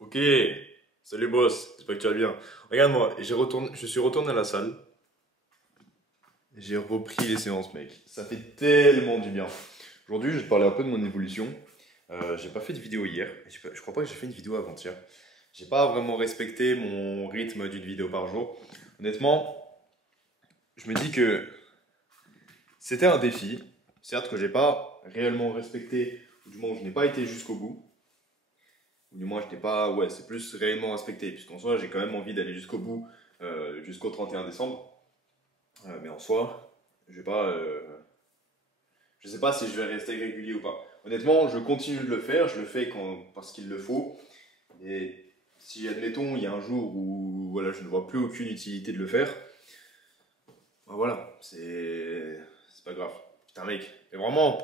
Ok, salut boss, j'espère que tu vas bien. Regarde-moi, je suis retourné à la salle. J'ai repris les séances, mec. Ça fait tellement du bien. Aujourd'hui, je vais te parler un peu de mon évolution. J'ai pas fait de vidéo hier. Je crois pas que j'ai fait une vidéo avant-hier. J'ai pas vraiment respecté mon rythme d'une vidéo par jour. Honnêtement, je me dis que c'était un défi. Certes que j'ai pas réellement respecté, ou du moins je n'ai pas été jusqu'au bout. Ou du moins, je n'ai pas. Ouais, c'est plus réellement respecté. Puisqu'en soi, j'ai quand même envie d'aller jusqu'au bout, jusqu'au 31 décembre. Mais en soi, je vais pas. Je sais pas si je vais rester régulier ou pas. Honnêtement, je continue de le faire. Je le fais parce qu'il le faut. Et si, admettons, il y a un jour où voilà, je ne vois plus aucune utilité de le faire, bah voilà, c'est pas grave. Putain, mec, mais vraiment,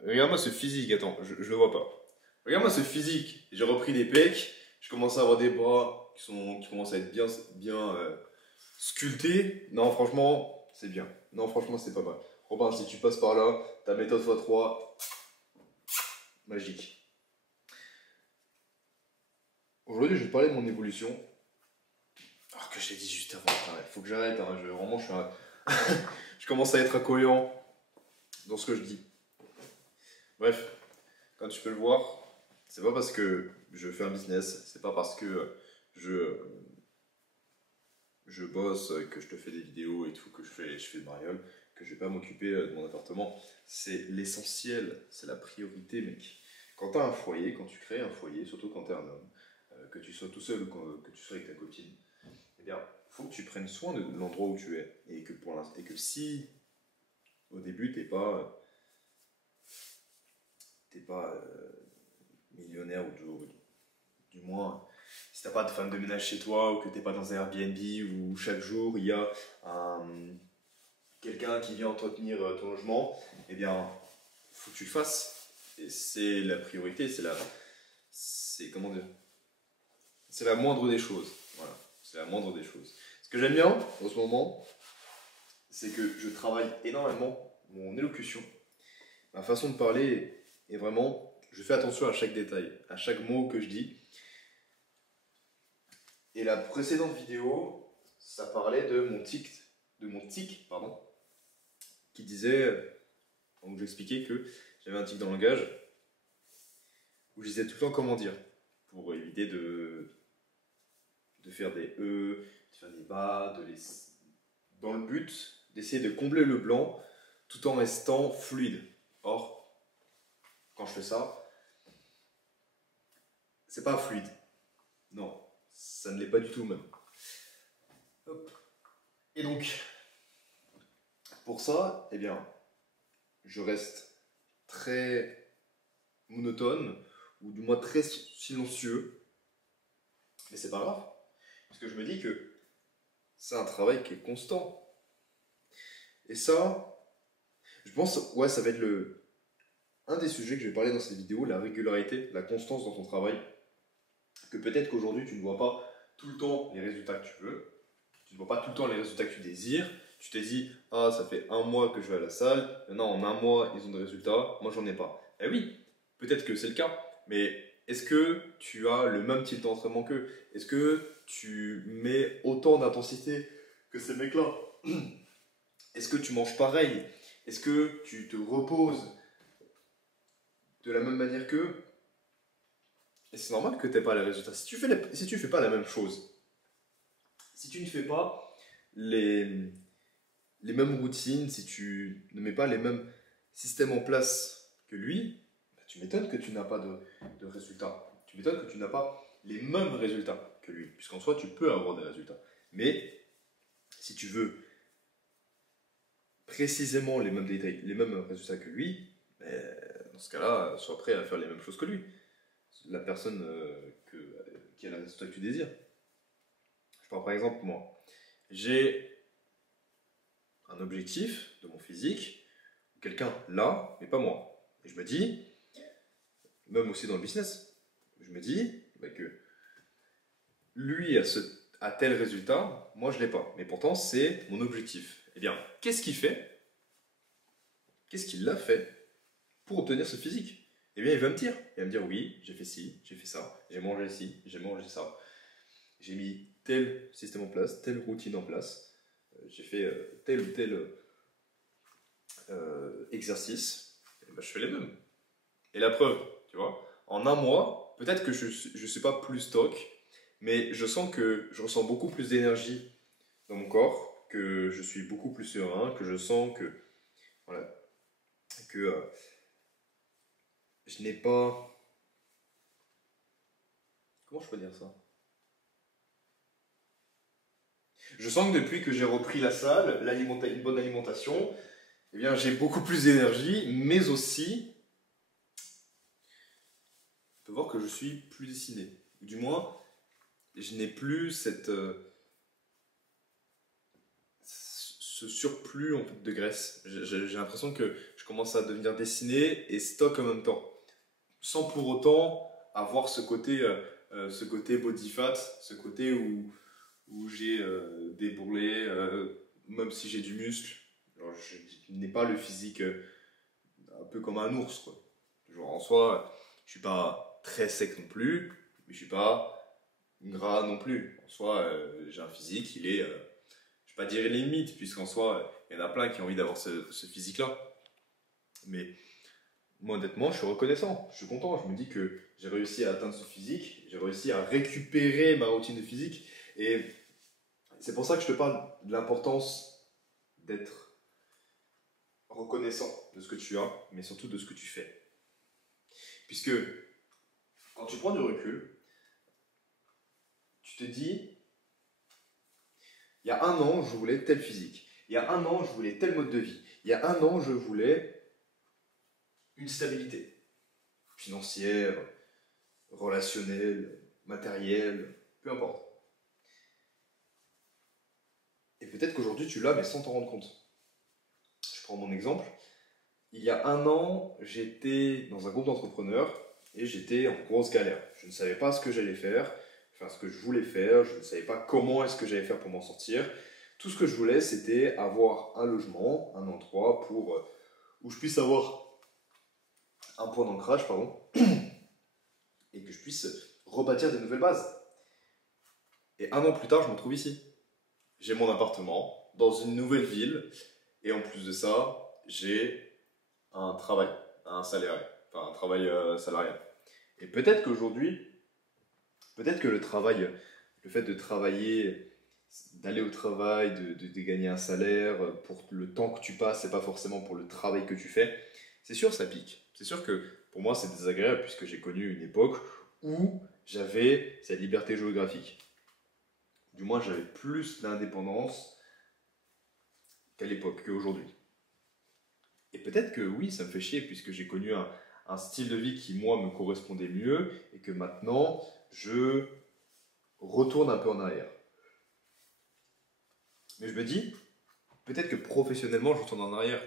regarde-moi ce physique. Attends, je le vois pas. Regarde-moi ce physique. J'ai repris des pecs. Je commence à avoir des bras qui commencent à être bien sculptés. Non, franchement, c'est bien. Non, franchement, c'est pas mal. Robin, si tu passes par là, ta méthode x3, magique. Aujourd'hui, je vais te parler de mon évolution. Alors que je l'ai dit juste avant. Il faut que j'arrête. Hein. Vraiment, je commence à être incohérent dans ce que je dis. Bref, comme tu peux le voir, c'est pas parce que je fais un business, c'est pas parce que je, je bosse, que je te fais des vidéos et tout, que je fais de mariole, que je vais pas m'occuper de mon appartement. C'est l'essentiel, c'est la priorité, mec. Quand tu as un foyer, quand tu crées un foyer, surtout quand tu es un homme, que tu sois tout seul ou que tu sois avec ta copine, eh bien, faut que tu prennes soin de l'endroit où tu es. Et que si, au début, t'es pas millionnaire ou du moins, si t'as pas de femme de ménage chez toi ou que t'es pas dans un Airbnb où chaque jour il y a quelqu'un qui vient entretenir ton logement, eh bien, faut que tu le fasses. Et c'est la priorité, c'est comment dire, c'est la moindre des choses. Voilà, c'est la moindre des choses. Ce que j'aime bien en ce moment, c'est que je travaille énormément mon élocution, ma façon de parler est vraiment, je fais attention à chaque détail, à chaque mot que je dis. Et la précédente vidéo, ça parlait de mon tic, pardon, qui disait, où j'expliquais que j'avais un tic dans le langage, où je disais tout le temps comment dire, pour éviter de faire des E, de faire des bas, dans le but d'essayer de combler le blanc tout en restant fluide. Or, quand je fais ça, c'est pas fluide. Non, ça ne l'est pas du tout même. Hop. Et donc, pour ça, eh bien, je reste très monotone, ou du moins très silencieux. Mais c'est pas grave, parce que je me dis que c'est un travail qui est constant. Et ça, je pense, ouais, ça va être un des sujets que je vais parler dans cette vidéo, la régularité, la constance dans ton travail. Que peut-être qu'aujourd'hui, tu ne vois pas tout le temps les résultats que tu veux, tu ne vois pas tout le temps les résultats que tu désires. Tu t'es dit, ah, ça fait un mois que je vais à la salle, maintenant en un mois, ils ont des résultats, moi j'en ai pas. Eh oui, peut-être que c'est le cas, mais est-ce que tu as le même type d'entraînement qu'eux? Est-ce que tu mets autant d'intensité que ces mecs-là? Est-ce que tu manges pareil? Est-ce que tu te reposes de la même manière qu'eux? Et c'est normal que tu n'aies pas les résultats. Si tu fais pas la même chose, si tu ne fais pas les, les mêmes routines, si tu ne mets pas les mêmes systèmes en place que lui, bah, tu m'étonnes que tu n'as pas de résultats. Tu m'étonnes que tu n'as pas les mêmes résultats que lui, puisqu'en soi, tu peux avoir des résultats. Mais si tu veux précisément les mêmes détails, les mêmes résultats que lui, dans ce cas-là, sois prêt à faire les mêmes choses que lui. La personne qui a le résultat que tu désires. Je prends par exemple moi. J'ai un objectif de mon physique, quelqu'un là, mais pas moi. Et je me dis, même aussi dans le business, je me dis bah, que lui a tel résultat, moi je l'ai pas. Mais pourtant c'est mon objectif. Eh bien, qu'est-ce qu'il fait? Qu'est-ce qu'il a fait pour obtenir ce physique? eh bien il va me dire. Il va me dire oui, j'ai fait ci, j'ai fait ça, j'ai mangé ci, j'ai mangé ça. J'ai mis tel système en place, telle routine en place. J'ai fait tel ou tel exercice. Et ben, je fais les mêmes. Et la preuve, tu vois, en un mois, peut-être que je ne suis pas plus stock, mais je sens que je ressens beaucoup plus d'énergie dans mon corps, que je suis beaucoup plus serein, que je sens que, voilà, que je n'ai pas... Comment je peux dire ça? Je sens que depuis que j'ai repris la salle, une bonne alimentation, eh bien, j'ai beaucoup plus d'énergie, mais aussi, on peut voir que je suis plus dessiné. Du moins, je n'ai plus ce surplus en fait, de graisse. J'ai l'impression que je commence à devenir dessiné et stock en même temps. Sans pour autant avoir ce côté body fat, ce côté où j'ai des bourrelets, même si j'ai du muscle. Alors, je n'ai pas le physique un peu comme un ours, quoi. Genre, en soi, je suis pas très sec non plus, mais je suis pas gras non plus. En soi, j'ai un physique, il est, je vais pas dire limite, puisqu'en soi, il y en a plein qui ont envie d'avoir ce physique-là. Mais moi, honnêtement, je suis reconnaissant, je suis content. Je me dis que j'ai réussi à atteindre ce physique, j'ai réussi à récupérer ma routine de physique. Et c'est pour ça que je te parle de l'importance d'être reconnaissant de ce que tu as, mais surtout de ce que tu fais. Puisque quand tu prends du recul, tu te dis, il y a un an, je voulais tel physique. Il y a un an, je voulais tel mode de vie. Il y a un an, je voulais une stabilité financière, relationnelle, matérielle, peu importe. Et peut-être qu'aujourd'hui, tu l'as, mais sans t'en rendre compte. Je prends mon exemple. Il y a un an, j'étais dans un groupe d'entrepreneurs et j'étais en grosse galère. Je ne savais pas ce que j'allais faire, enfin ce que je voulais faire, je ne savais pas comment est-ce que j'allais faire pour m'en sortir. Tout ce que je voulais, c'était avoir un logement, un endroit où je puisse avoir un point d'ancrage, pardon, et que je puisse rebâtir des nouvelles bases. Et un an plus tard, je me trouve ici. J'ai mon appartement dans une nouvelle ville, et en plus de ça, j'ai un travail, un salaire, enfin un travail salarial. Et peut-être qu'aujourd'hui, peut-être que le fait de travailler, d'aller au travail, de gagner un salaire pour le temps que tu passes, c'est pas forcément pour le travail que tu fais. C'est sûr, ça pique. C'est sûr que pour moi, c'est désagréable puisque j'ai connu une époque où j'avais cette liberté géographique. Du moins, j'avais plus d'indépendance qu'à l'époque, qu'aujourd'hui. Et peut-être que oui, ça me fait chier puisque j'ai connu un style de vie qui, moi, me correspondait mieux et que maintenant, je retourne un peu en arrière. Mais je me dis, peut-être que professionnellement, je retourne en arrière.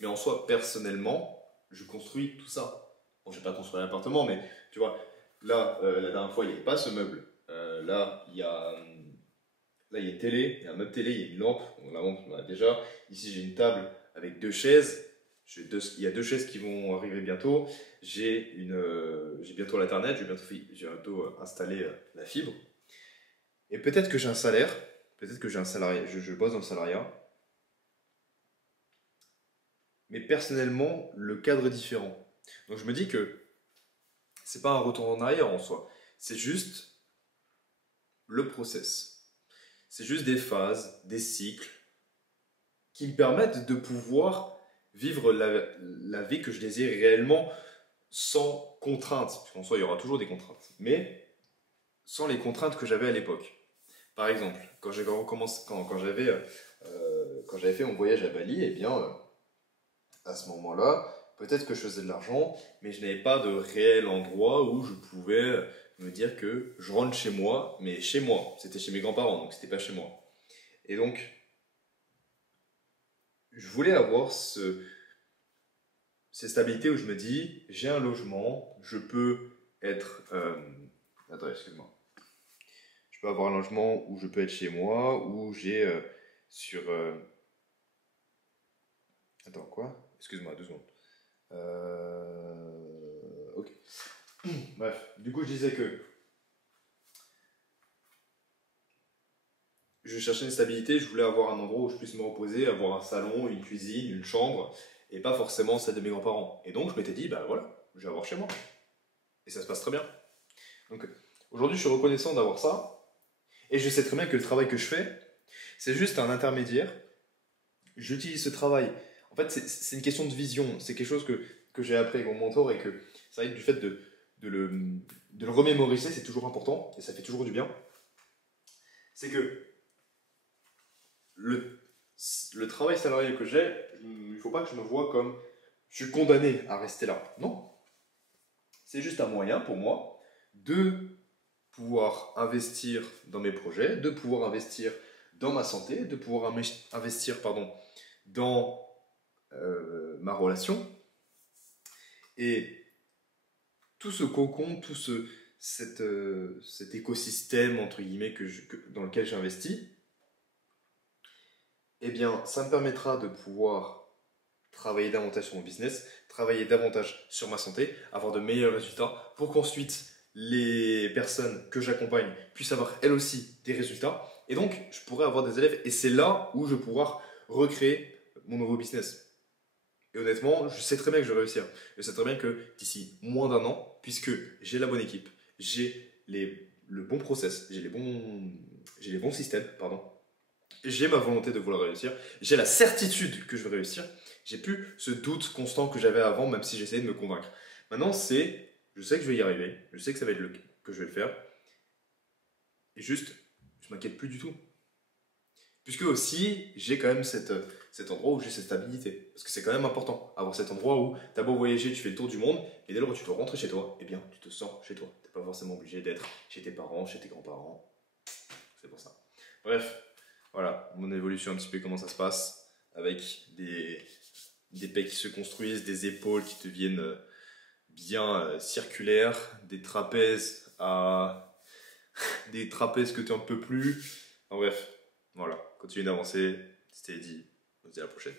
Mais en soi, personnellement, je construis tout ça. Bon, je n'ai pas construit un appartement, mais tu vois, là, la dernière fois, il n'y avait pas ce meuble. Là, il y a une télé, il y a un meuble télé, il y a une lampe. Donc, la lampe, on a déjà. Ici, j'ai une table avec deux chaises. Il y a deux chaises qui vont arriver bientôt. J'ai bientôt l'internet, j'ai bientôt installé la fibre. Et peut-être que j'ai un salaire, peut-être que j'ai un salarié, je bosse dans le salariat, mais personnellement, le cadre est différent. Donc je me dis que c'est pas un retour en arrière en soi, c'est juste le process. C'est juste des phases, des cycles qui me permettent de pouvoir vivre la vie que je désire réellement sans contraintes. Parce qu'en soi, il y aura toujours des contraintes, mais sans les contraintes que j'avais à l'époque. Par exemple, quand j'avais fait mon voyage à Bali, eh bien, à ce moment-là, peut-être que je faisais de l'argent, mais je n'avais pas de réel endroit où je pouvais me dire que je rentre chez moi, mais chez moi. C'était chez mes grands-parents, donc c'était pas chez moi. Et donc, je voulais avoir cette stabilité où je me dis, j'ai un logement, je peux être... attends, excuse-moi. Je peux avoir un logement où je peux être chez moi, où j'ai sur... attends, quoi? Excuse-moi, 2 secondes. Ok. Bref, du coup, je disais que je cherchais une stabilité, je voulais avoir un endroit où je puisse me reposer, avoir un salon, une cuisine, une chambre, et pas forcément celle de mes grands-parents. Et donc, je m'étais dit, bah voilà, je vais avoir chez moi. Et ça se passe très bien. Donc, aujourd'hui, je suis reconnaissant d'avoir ça, et je sais très bien que le travail que je fais, c'est juste un intermédiaire. J'utilise ce travail. En fait, c'est une question de vision. C'est quelque chose que j'ai appris avec mon mentor et que ça va être du fait de le, de le remémoriser, c'est toujours important et ça fait toujours du bien. C'est que le, le travail salarié que j'ai, il ne faut pas que je me vois comme je suis condamné à rester là. Non. C'est juste un moyen pour moi de pouvoir investir dans mes projets, de pouvoir investir dans ma santé, de pouvoir investir dans ma relation. Et tout ce cocon, cet écosystème, entre guillemets, dans lequel j'investis, eh bien, ça me permettra de pouvoir travailler davantage sur mon business, travailler davantage sur ma santé, avoir de meilleurs résultats pour qu'ensuite les personnes que j'accompagne puissent avoir elles aussi des résultats. Et donc, je pourrais avoir des élèves et c'est là où je vais pouvoir recréer mon nouveau business. Et honnêtement, je sais très bien que je vais réussir. Je sais très bien que d'ici moins d'un an, puisque j'ai la bonne équipe, j'ai le bon process, j'ai les bons systèmes, pardon, j'ai ma volonté de vouloir réussir, j'ai la certitude que je vais réussir, j'ai plus ce doute constant que j'avais avant, même si j'essayais de me convaincre. Maintenant, je sais que je vais y arriver, je sais que ça va être que je vais le faire, et juste, je m'inquiète plus du tout. Puisque aussi, j'ai quand même cet endroit où j'ai cette stabilité. Parce que c'est quand même important, avoir cet endroit où tu as beau voyager, tu fais le tour du monde, et dès lors où tu dois rentrer chez toi, eh bien, tu te sens chez toi. Tu n'es pas forcément obligé d'être chez tes parents, chez tes grands-parents. C'est pour ça. Bref, voilà, mon évolution un petit peu, comment ça se passe, avec des pecs qui se construisent, des épaules qui deviennent bien circulaires, des trapèzes des trapèzes que tu n'en peux plus. En bref, voilà, continue d'avancer. C'était dit. On se dit à la prochaine.